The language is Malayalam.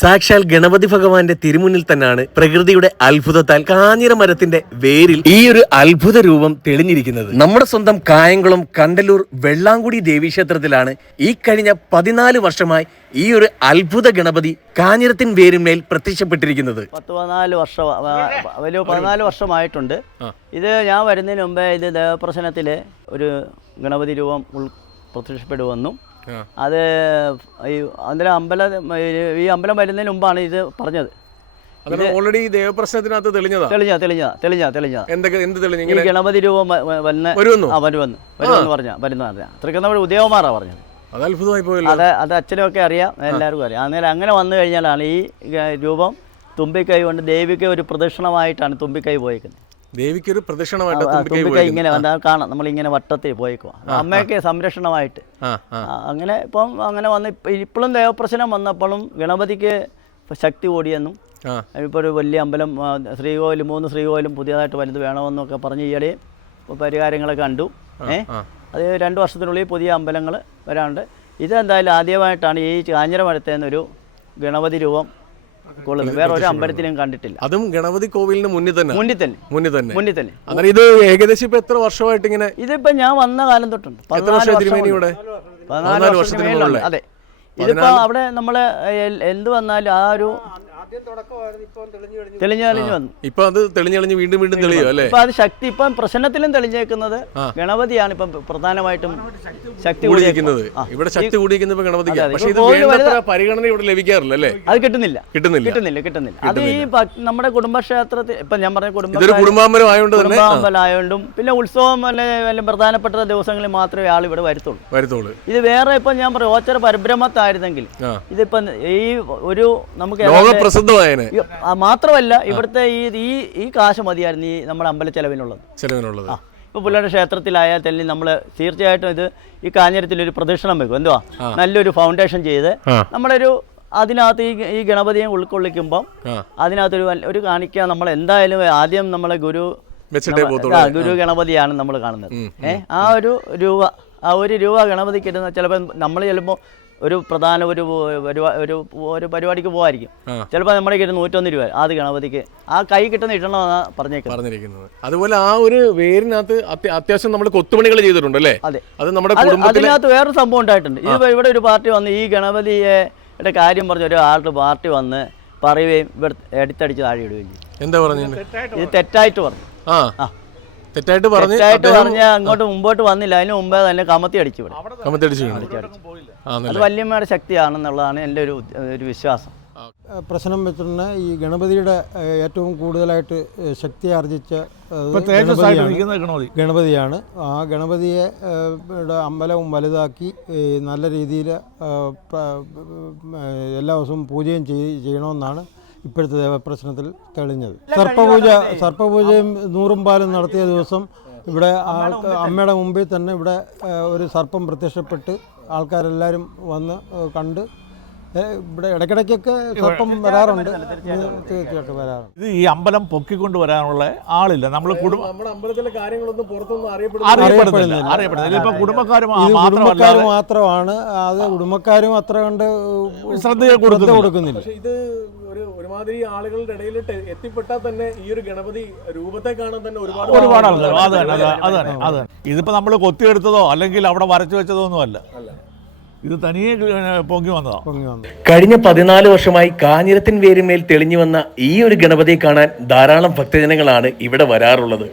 സാക്ഷാൽ ഗണപതി ഭഗവാന്റെ തിരുമുന്നിൽ തന്നെയാണ് പ്രകൃതിയുടെ അത്ഭുതത്താൽ കാഞ്ഞിര മരത്തിന്റെ വേരിൽ ഈ ഒരു അത്ഭുത രൂപം തെളിഞ്ഞിരിക്കുന്നത്. നമ്മുടെ സ്വന്തം കായംകുളം കണ്ടലൂർ വെള്ളാങ്കുടി ദേവീക്ഷേത്രത്തിലാണ് ഈ കഴിഞ്ഞ പതിനാല് വർഷമായി ഈ ഒരു അത്ഭുത ഗണപതി കാഞ്ഞിരത്തിൻ വേരിന്മേൽ പ്രത്യക്ഷപ്പെട്ടിരിക്കുന്നത്. പത്ത് പതിനാല് വർഷം വലിയ പതിനാല് വർഷമായിട്ടുണ്ട്. ഇത് ഞാൻ വരുന്നതിന് മുമ്പേ ഇത് ദേവപ്രശ്നത്തിലെ ഒരു ഗണപതി രൂപം ഉൾ പ്രത്യക്ഷപ്പെടുമെന്നും അത് ഈ അന്നേരം അമ്പലം ഈ അമ്പലം വരുന്നതിന് മുമ്പാണ് ഇത് പറഞ്ഞത്. ഓൾറെഡി ദേവപ്രശ്നത്തിനകത്ത് തെളിഞ്ഞതാ? തെളിഞ്ഞ തെളിഞ്ഞ തെളിഞ്ഞ തെളിഞ്ഞ എന്തൊക്കെ എന്ത് തെളിഞ്ഞു ഈ ഗണപതി രൂപം വ- വരുമെന്ന്? ആ വരുമെന്ന് വരുമെന്ന് പറഞ്ഞ വരുന്ന പറഞ്ഞ. തൃക്കുന്നവട് ഉദയകുമാറാ പറഞ്ഞത്. അത് അത്ഭുതമായി പോയല്ലോ. അത് അത് അച്ഛനൊക്കെ അറിയാം എല്ലാവർക്കും അറിയാം. അന്നേരം അങ്ങനെ വന്നു കഴിഞ്ഞാലാണ് ഈ രൂപം തുമ്പിക്കൈ കൊണ്ട് ദേവിക്ക് ഒരു പ്രദക്ഷിണമായിട്ടാണ് തുമ്പിക്കൈ പോയേക്കുന്നത്. ദേവിക്ക് ഒരു പ്രദക്ഷിണമായിട്ട്. ഇങ്ങനെ കാണാം. നമ്മളിങ്ങനെ വട്ടത്തിൽ പോയിക്കോ അമ്മയ്ക്ക് സംരക്ഷണമായിട്ട്. അങ്ങനെ ഇപ്പം അങ്ങനെ വന്ന് ഇപ്പോഴും ദേവപ്രശ്നം വന്നപ്പോഴും ഗണപതിക്ക് ശക്തി കൂടിയെന്നും ഇപ്പോൾ ഒരു വലിയ അമ്പലം ശ്രീകോവിൽ മൂന്ന് ശ്രീകോവിലും പുതിയതായിട്ട് വലുത് വേണമെന്നൊക്കെ പറഞ്ഞ് ഈയിടെ പരിഹാരങ്ങളെ കണ്ടു. ഏ? അത് രണ്ട് വർഷത്തിനുള്ളിൽ പുതിയ അമ്പലങ്ങൾ വരാനുണ്ട് ഇതെന്തായാലും ആദ്യമായിട്ടാണ് ഈ കാഞ്ഞിര ഒരു ഗണപതി രൂപം കൊള്ളുന്നത് വേറെ ഒരു അമ്പലത്തിലും കണ്ടിട്ടില്ല. അതും ഗണപതി കോവിലിന് മുന്നിൽ തന്നെ? മുന്നിൽ തന്നെ. മുന്നിൽ തന്നെ. മുന്നിൽ തന്നെ. അങ്ങനെ ഇത് ഏകദേശം ഇപ്പൊ എത്ര വർഷമായിട്ട് ഇങ്ങനെ ഇതിപ്പോ ഞാൻ വന്ന കാലം തൊട്ടുണ്ട്. ഇവിടെ? പതിനാല് വർഷത്തിന് അതെ. ഇതിപ്പോ അവിടെ നമ്മൾ എന്ത് വന്നാലും ആ ഒരു തെളിഞ്ഞു തെളിഞ്ഞു വന്നു. ഇപ്പൊ അത് തെളിഞ്ഞെളിഞ്ഞ് വീണ്ടും വീണ്ടും തെളിയോ അല്ലേ? ഇപ്പൊ അത് ശക്തി ഇപ്പം പ്രശ്നത്തിലും തെളിഞ്ഞേക്കുന്നത് ഗണപതിയാണ് ഇപ്പം പ്രധാനമായിട്ടും ശക്തി കൂടിയിരിക്കുന്നത്. ഇവിടെ ശക്തി കൂടിയിരിക്കുന്നത് ഇപ്പൊ ഗണപതിക്ക്. അതെ, അതെ. പക്ഷെ ഇത് ഇപ്പൊ വേണ്ടത്ര പരിഗണന ഇവിടെ ലഭിക്കാറില്ല അല്ലേ? അത് കിട്ടുന്നില്ല. കിട്ടുന്നില്ല. കിട്ടുന്നില്ല കിട്ടുന്നില്ല. അത് ഈ നമ്മുടെ കുടുംബക്ഷേത്രത്തിൽ ഇപ്പൊ ഞാൻ പറഞ്ഞ ഇതൊരു കുടുംബ ആയതുകൊണ്ട് തന്നെ കുടുംബാമ്പലായോണ്ടും പിന്നെ ഉത്സവം അല്ലെ വല്ല പ്രധാനപ്പെട്ട ദിവസങ്ങളിൽ മാത്രമേ ആൾ ഇവിടെ വരുത്തുള്ളൂ. വരുത്തോളൂ ഇത് വേറെ ഇപ്പം ഞാൻ പറയും ഓച്ചറ പരിഭ്രമത്തായിരുന്നെങ്കിൽ ആ. ഇതിപ്പം ഈ ഒരു നമുക്ക് ഏതാണ്ട് പ്രസിദ്ധമായതിന് വായന മാത്രമല്ല ഇവിടുത്തെ ഈ ഈ ഈ കാശ് മതിയായിരുന്നു ഈ നമ്മുടെ അമ്പല ചെലവിനുള്ളത്. ചെലവിനുള്ളത്. ആ ഇപ്പോൾ പുള്ളിയുടെ ക്ഷേത്രത്തിലായാൽ തന്നെ നമ്മൾ തീർച്ചയായിട്ടും ഇത് ഈ കാഞ്ഞിരത്തിൽ ഒരു പ്രദക്ഷിണം വെക്കും. എന്തുവാ? നല്ലൊരു ഫൗണ്ടേഷൻ ചെയ്ത്. നമ്മളൊരു അതിനകത്ത് ഈ ഈ ഗണപതിയെ ഉൾക്കൊള്ളിക്കുമ്പം അതിനകത്തൊരു ഒരു കാണിക്ക നമ്മൾ എന്തായാലും ആദ്യം നമ്മളെ ഗുരു ഗുരു ഗണപതിയാണ് നമ്മൾ കാണുന്നത്. ഏഹ് ആ ഒരു രൂപ ആ ഒരു രൂപ ഗണപതിക്ക് ഇടുന്ന ചിലപ്പോൾ നമ്മൾ ചിലപ്പോൾ ഒരു പ്രധാന ഒരു ഒരു ഒരു പരിപാടിക്ക് പോകായിരിക്കും ചിലപ്പോൾ നമ്മുടെ കയ്യിൽ നൂറ്റൊന്ന് രൂപ ആദ്യ ഗണപതിക്ക്. ആ കൈ കിട്ടുന്ന ഇടണമെന്നാണ് പറഞ്ഞേക്കുന്നത് പറഞ്ഞിരിക്കുന്നത്. അതുപോലെ ആ ഒരു വേരിനകത്ത് അത്യ- അത്യാവശ്യം നമ്മൾ കൊത്തുപണികൾ ചെയ്തിട്ടുണ്ട് അല്ലേ അതെ അത് നമ്മുടെ അതിനകത്ത് വേറൊരു സംഭവം ഉണ്ടായിട്ടുണ്ട്. ഇത് ഇവിടെ ഒരു പാർട്ടി വന്ന് ഈ ഗണപതിയുടെ കാര്യം പറഞ്ഞ ഒരു ആളുടെ പാർട്ടി വന്ന് പറയുകയും ഇവിടെ എടുത്തടിച്ച് താഴെ ഇടുകയും ചെയ്യും എന്താ പറഞ്ഞു ഇത് തെറ്റായിട്ട് പറഞ്ഞു. ആ. ആ. തെറ്റായിട്ട് പറഞ്ഞ് തെറ്റായിട്ട് പറഞ്ഞ് അങ്ങോട്ട് മുമ്പോട്ട് വന്നില്ല. അതിന് മുമ്പേ തന്നെ കമത്തി അടിച്ചു വീണു. ആ അത് വല്യമ്മയുടെ ശക്തിയാണെന്നുള്ളതാണ് എന്റെ ഒരു ഒരു വിശ്വാസം. പ്രശ്നം വെച്ചിട്ടുണ്ട് ഈ ഗണപതിയുടെ ഏറ്റവും കൂടുതലായിട്ട് ശക്തി ആർജിച്ച ഗണപതിയാണ്. ഗണപതിയാണ്. ആ ഗണപതിയെ അമ്പലവും വലുതാക്കി നല്ല രീതിയിൽ എല്ലാ ദിവസവും പൂജയും ചെയ്യണമെന്നാണ് ഇപ്പോഴത്തെ ദേവപ്രശ്നത്തിൽ തെളിഞ്ഞത്. സർപ്പപൂജ സർപ്പപൂജയും നൂറും പാലും നടത്തിയ ദിവസം ഇവിടെ അമ്മയുടെ മുമ്പിൽ തന്നെ. ഇവിടെ ഒരു സർപ്പം പ്രത്യക്ഷപ്പെട്ട് ആൾക്കാരെല്ലാവരും വന്ന് കണ്ട് ഇവിടെ ഇടയ്ക്കിടയ്ക്കൊക്കെ വരാറുണ്ട്. തീർച്ചയായിട്ടും വരാറുണ്ട്. ഇത് ഈ അമ്പലം പൊക്കിക്കൊണ്ട് വരാനുള്ള ആളില്ല. നമ്മൾ കുടുംബം നമ്മുടെ അമ്പലത്തിലെ കാര്യങ്ങളൊന്നും പുറത്തൊന്നും അറിയപ്പെടുന്നില്ല. അറിയപ്പെടുന്നില്ല. അറിയപ്പെടുന്നില്ല. ഇപ്പൊ കുടുംബക്കാരും ഇത് കുടുംബക്കാർ മാത്രമാണ്. അത് കുടുംബക്കാരും അത്ര കണ്ട് ശ്രദ്ധ കൊടുക്കുന്നില്ല. പക്ഷെ ഇത് ഒരു ഒരുമാതിരി ആളുകളുടെ ഇടയിൽ എത്തിപ്പെട്ടാൽ തന്നെ ഈ ഒരു ഗണപതി രൂപത്തെ കാണാൻ തന്നെ ഒരുപാട് ഒരുപാട് ആളുകൾ. അത് തന്നെ അത് അത് തന്നെ അത് തന്നെ. ഇതിപ്പോ നമ്മൾ കൊത്തിയെടുത്തതോ അല്ലെങ്കിൽ അവിടെ വരച്ചു വെച്ചതോ ഒന്നും അല്ല. ഇത് തനിയെ പൊങ്ങി വന്നതാ. കഴിഞ്ഞ പതിനാല് വർഷമായി കാഞ്ഞിരത്തിൻ വേരുമേൽ തെളിഞ്ഞു വന്ന ഈ ഒരു ഗണപതിയെ കാണാൻ ധാരാളം ഭക്തജനങ്ങളാണ് ഇവിടെ വരാറുള്ളത്.